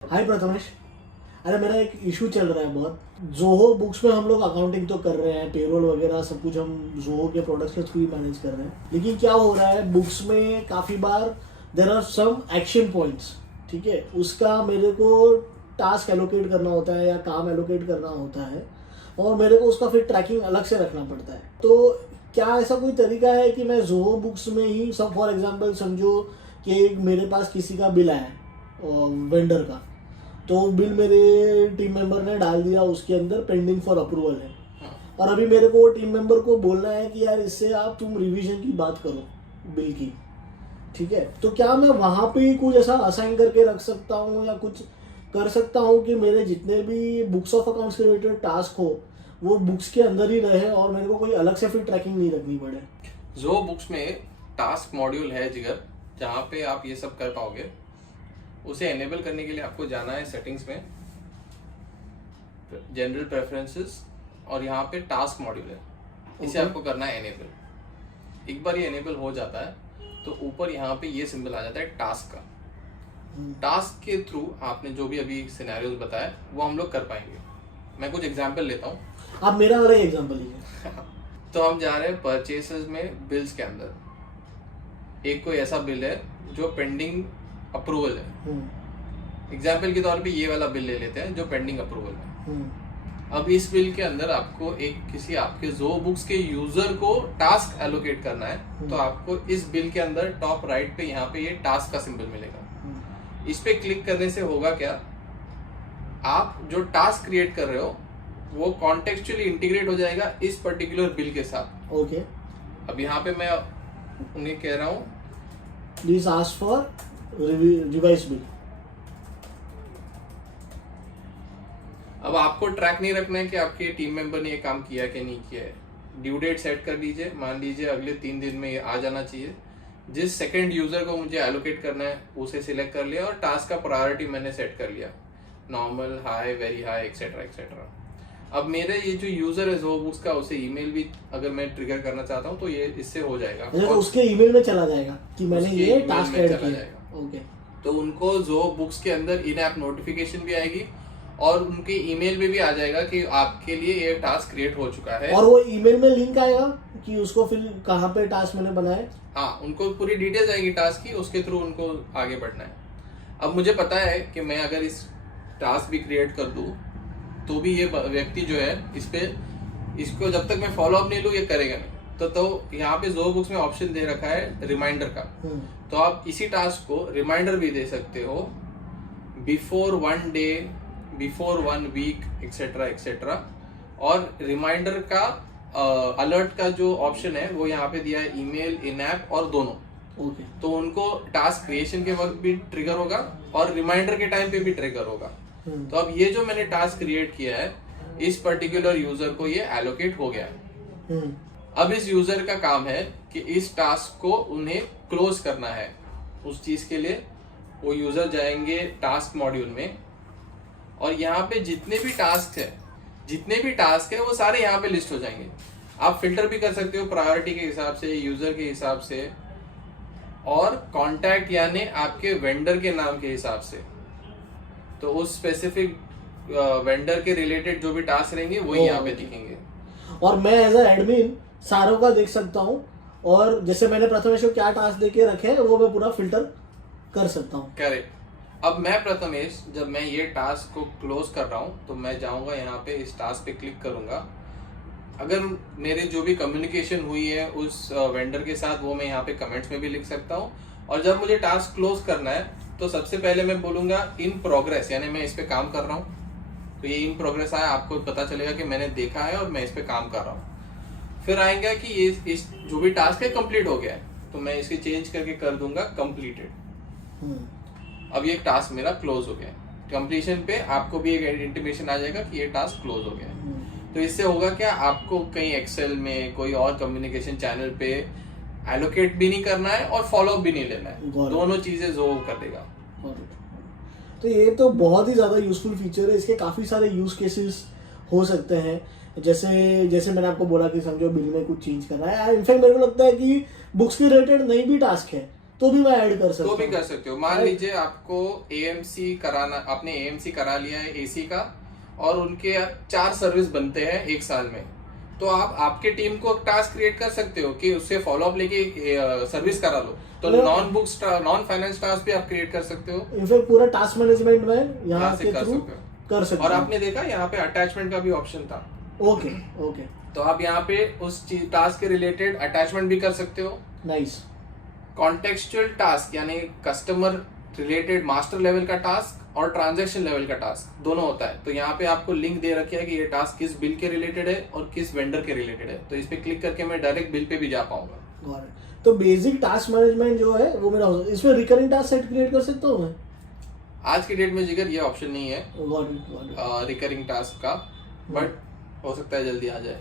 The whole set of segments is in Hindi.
हाय प्रथमेश। अरे मेरा एक इशू चल रहा है बहुत। जोहो बुक्स में हम लोग अकाउंटिंग तो कर रहे हैं, पेरोल वगैरह सब कुछ हम जोहो के प्रोडक्ट्स के थ्रू ही मैनेज कर रहे हैं, लेकिन क्या हो रहा है बुक्स में काफ़ी बार there are some action points. ठीक है, उसका मेरे को टास्क एलोकेट करना होता है या काम एलोकेट करना होता है और मेरे को उसका फिर ट्रैकिंग अलग से रखना पड़ता है। तो क्या ऐसा कोई तरीका है कि मैं जोहो बुक्स में ही सब, फॉर एग्जांपल समझो कि मेरे पास किसी का बिल आया वेंडर का, तो बिल मेरे टीम मेंबर ने डाल दिया, उसके अंदर पेंडिंग फॉर अप्रूवल है और अभी मेरे को टीम मेंबर को बोलना है कि यार इससे आप तुम रिवीजन की बात करो बिल की। ठीक है, तो क्या मैं वहाँ पे ही कुछ ऐसा असाइन करके रख सकता हूँ या कुछ कर सकता हूँ कि मेरे जितने भी बुक्स ऑफ अकाउंट्स के रिलेटेड टास्क हो वो बुक्स के अंदर ही रहे और मेरे को कोई अलग से फिर ट्रैकिंग नहीं रखनी पड़े। जो बुक्स में टास्क मॉड्यूल है जिगर, जहाँ पे आप ये सब कर पाओगे, उसे एनेबल करने के लिए आपको जाना है सेटिंग्स में, जनरल प्रेफरेंसेस, और यहाँ पे टास्क मॉड्यूल है, इसे आपको करना है एनेबल। एक बार ये एनेबल हो जाता है तो ऊपर यहाँ पे ये सिंबल आ जाता है टास्क का। टास्क के थ्रू आपने जो भी अभी सिनेरियोस बताया वो हम लोग कर पाएंगे। मैं कुछ एग्जांपल लेता हूँ। आप मेरा वाला एग्जांपल लीजिए। तो हम जा रहे हैं परचेसेस में, बिल्स के अंदर एक कोई ऐसा बिल है जो पेंडिंग अप्रूवल है। एग्जाम्पल के तौर पे ये वाला बिल ले लेते हैं जो पेंडिंग अप्रूवल है। अब इस बिल के अंदर आपको किसी आपके जो बुक्स के यूजर को टास्क एलोकेट करना है, तो आपको इस बिल के अंदर टॉप राइट पे यहाँ पे ये टास्क का सिंबल मिलेगा। इस पे क्लिक करने से होगा क्या, आप जो टास्क क्रिएट कर रहे हो वो कॉन्टेक्चुअली इंटीग्रेट हो जाएगा इस पर्टिकुलर बिल के साथ। ओके, अब यहाँ पे मैं उन्हें कह रहा हूँ please ask for revise bill. अब आपको ट्रैक नहीं रखना है कि आपके टीम मेंबर ने ये काम किया कि नहीं किया है। ड्यू डेट सेट कर लीजिए, मान लीजिए अगले 3 दिन में ये आ जाना चाहिए। जिस सेकंड यूजर को मुझे एलोकेट करना है उसे सिलेक्ट कर लिया और टास्क का प्रायोरिटी मैंने सेट कर लिया, normal, high, very high, etcetera etcetera. अब मेरे ये जो यूजर है जो बुक्स का, उसे ईमेल भी अगर मैं ट्रिगर करना चाहता हूँ तो ये इससे हो जाएगा। तो उसके ईमेल में चला जाएगा कि मैंने ये टास्क ऐड किया। ओके, तो उनको जो बुक्स के अंदर इन ऐप नोटिफिकेशन भी आएगी और उनके ईमेल में भी आ जाएगा कि आपके लिए ये टास्क क्रिएट हो चुका है। और वो ईमेल में लिंक आएगा कि उसको फिर कहाँ पे टास्क मैंने बनाया। हाँ, उनको पूरी डिटेल्स आएगी टास्क की, उसके थ्रू उनको आगे बढ़ना है। अब मुझे पता है कि मैं अगर इस टास्क भी क्रिएट कर दूं तो भी ये व्यक्ति जो है इसको जब तक मैं फॉलो अप नहीं लूँ ये करेगा नहीं। तो यहाँ पे जो बुक्स में ऑप्शन दे रखा है रिमाइंडर का, तो आप इसी टास्क को रिमाइंडर भी दे सकते हो, before 1 day, before 1 week, etcetera etcetera. और रिमाइंडर का अलर्ट का जो ऑप्शन है वो यहाँ पे दिया है ईमेल, इन ऐप और दोनों। ओके, तो उनको टास्क क्रिएशन के वक्त भी ट्रिगर होगा और रिमाइंडर के टाइम पे भी ट्रिगर होगा। तो अब ये जो मैंने टास्क क्रिएट किया है इस पर्टिकुलर यूजर को ये एलोकेट हो गया है। अब इस यूजर का काम है कि इस टास्क को उन्हें क्लोज करना है। उस चीज के लिए वो यूजर जाएंगे टास्क मॉड्यूल में और यहाँ पे जितने भी टास्क है वो सारे यहाँ पे लिस्ट हो जाएंगे। आप फिल्टर भी कर सकते हो प्रायोरिटी के हिसाब से, यूजर के हिसाब से और कॉन्टैक्ट यानी आपके वेंडर के नाम के हिसाब से। तो उस स्पेसिफिक वेंडर के रिलेटेड जो भी टास्क रहेंगे वो यहाँ पे दिखेंगे और मैं एज अ एडमिन सारों का देख सकता हूँ और जैसे मैंने प्रथमेश को क्या टास्क देके रखे हैं वो मैं पूरा फिल्टर कर सकता हूँ। करेक्ट। अब मैं प्रथमेश जब मैं ये टास्क को क्लोज कर रहा हूँ तो मैं जाऊंगा यहाँ पे, इस टास्क पे क्लिक करूंगा। अगर मेरे जो भी कम्युनिकेशन हुई है उस वेंडर के साथ वो मैं यहाँ पे कमेंट्स में भी लिख सकता हूँ। और जब मुझे टास्क क्लोज करना है तो सबसे पहले मैं बोलूंगा इन प्रोग्रेस, यानी मैं इस पे काम कर रहा हूँ। तो ये इन प्रोग्रेस आया, आपको पता चलेगा कि मैंने देखा है और मैं इस पे काम कर रहा हूँ। फिर आएगा कि ये इस जो भी टास्क है कंप्लीट हो गया है, तो मैं इसके चेंज करके कर दूंगा कंप्लीटेड। अब ये टास्क मेरा क्लोज हो गया। कंप्लीशन पे आपको भी एक इंटीमेशन आ जाएगा कि ये टास्क क्लोज हो गया। तो इससे होगा क्या, आपको कहीं एक्सेल में कोई और कम्युनिकेशन चैनल पे एलोकेट भी नहीं करना है और फॉलो अप भी नहीं लेना है, दोनों चीजें जो कर देगा। तो ये तो बहुत ही ज्यादा यूजफुल फीचर है। इसके काफी सारे यूज केसेस हो सकते हैं, जैसे मैंने आपको बोला कि समझो बिल में कुछ चेंज करना है। इनफैक्ट मेरे को लगता है कि बुक्स के रिलेटेड नई भी टास्क है तो भी मैं ऐड कर सकता तो भी हूँ। कर सकते हो। मान लीजिए आपको एएमसी कराना, आपने एएमसी करा लिया है एसी का, और उनके 4 सर्विस बनते हैं 1 साल में, तो आप आपके टीम को टास्क क्रिएट कर सकते हो कि उससे फॉलो अप लेके सर्विस करा लो। तो नॉन फाइनेंस टास्क भी आप क्रिएट कर सकते हो। इनफैक्ट पूरा टास्क मैनेजमेंट में यहाँ से के कर थ्रू सकते हो। कर सकते और हो। आपने देखा यहाँ पे अटैचमेंट का भी ऑप्शन था। ओके ओके, तो आप यहाँ पे उस टास्क के रिलेटेड अटैचमेंट भी कर सकते हो। नाइस। कॉन्टेक्चुअल टास्क यानी कस्टमर रिलेटेड मास्टर लेवल का टास्क और ट्रांजैक्शन लेवल का टास्क दोनों होता है। तो यहाँ पे आपको लिंक दे रखी है कि ये टास्क किस बिल के रिलेटेड है और किस वेंडर के रिलेटेड है। तो इस पे क्लिक करके मैं डायरेक्ट बिल पे भी जा पाऊंगा। तो बेसिक टास्क मैनेजमेंट जो है वो मेरा हो, इसमें रिकरिंग टास्क सेट क्रिएट कर सकता हूँ मैं? आज की डेट में जिगर ये ऑप्शन नहीं है रिकरिंग टास्क का, बट हो सकता है जल्दी आ जाए।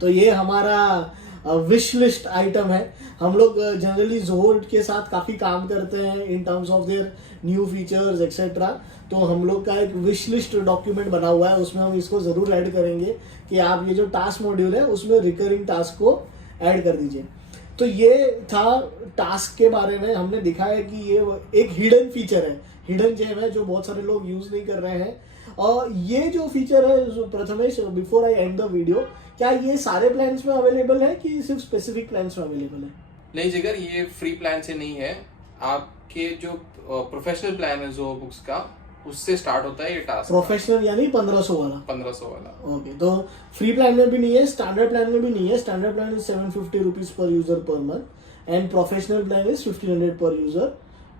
तो ये हमारा विश लिस्ट आइटम है। हम लोग जनरली ज़ोहो के साथ काफ़ी काम करते हैं in terms of their new features etcetera. तो हम लोग का एक विश लिस्ट डॉक्यूमेंट बना हुआ है, उसमें हम इसको ज़रूर ऐड करेंगे कि आप ये जो टास्क मॉड्यूल है उसमें रिकरिंग टास्क को ऐड कर दीजिए। तो ये था टास्क के बारे में। हमने दिखाया कि ये एक हिडन फीचर है, हिडन जेम है जो बहुत सारे लोग यूज़ नहीं कर रहे हैं। और ये जो फीचर है Prathamesh, before I and the video, क्या ये सारे प्लान्स में अवेलेबल है कि सिर्फ स्पेसिफिक प्लान्स में अवेलेबल है? नहीं जिगर, ये फ्री प्लान से नहीं है। आपके जो प्रोफेशनल प्लान है ज़ोहो बुक्स का, उससे स्टार्ट होता है ये टास्क। प्रोफेशनल यानी 1500 वाला? 1500 वाला। ओके, तो फ्री प्लान में भी नहीं है, स्टैंडर्ड प्लान में भी नहीं है। Standard plan is 750 rupees per user per month and professional plan is 1500 पर यूजर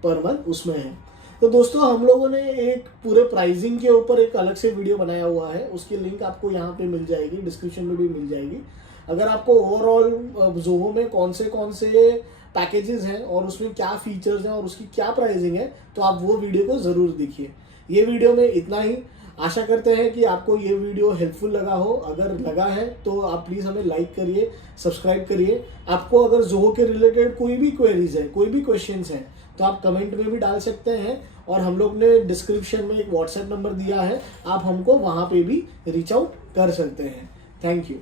पर मंथ उसमें है। तो दोस्तों हम लोगों ने एक पूरे प्राइसिंग के ऊपर एक अलग से वीडियो बनाया हुआ है, उसकी लिंक आपको यहाँ पे मिल जाएगी, डिस्क्रिप्शन में भी मिल जाएगी। अगर आपको ओवरऑल ज़ोहो में कौन से पैकेजेस हैं और उसमें क्या फीचर्स हैं और उसकी क्या प्राइसिंग है, तो आप वो वीडियो को ज़रूर देखिए। ये वीडियो में इतना ही। आशा करते हैं कि आपको ये वीडियो हेल्पफुल लगा हो। अगर लगा है तो आप प्लीज़ हमें लाइक करिए, सब्सक्राइब करिए। आपको अगर ज़ोहो के रिलेटेड कोई भी क्वेरीज है, कोई भी क्वेश्चंस हैं, तो आप कमेंट में भी डाल सकते हैं। और हम लोग ने डिस्क्रिप्शन में एक व्हाट्सएप नंबर दिया है, आप हमको वहाँ पे भी रीच आउट कर सकते हैं। Thank you.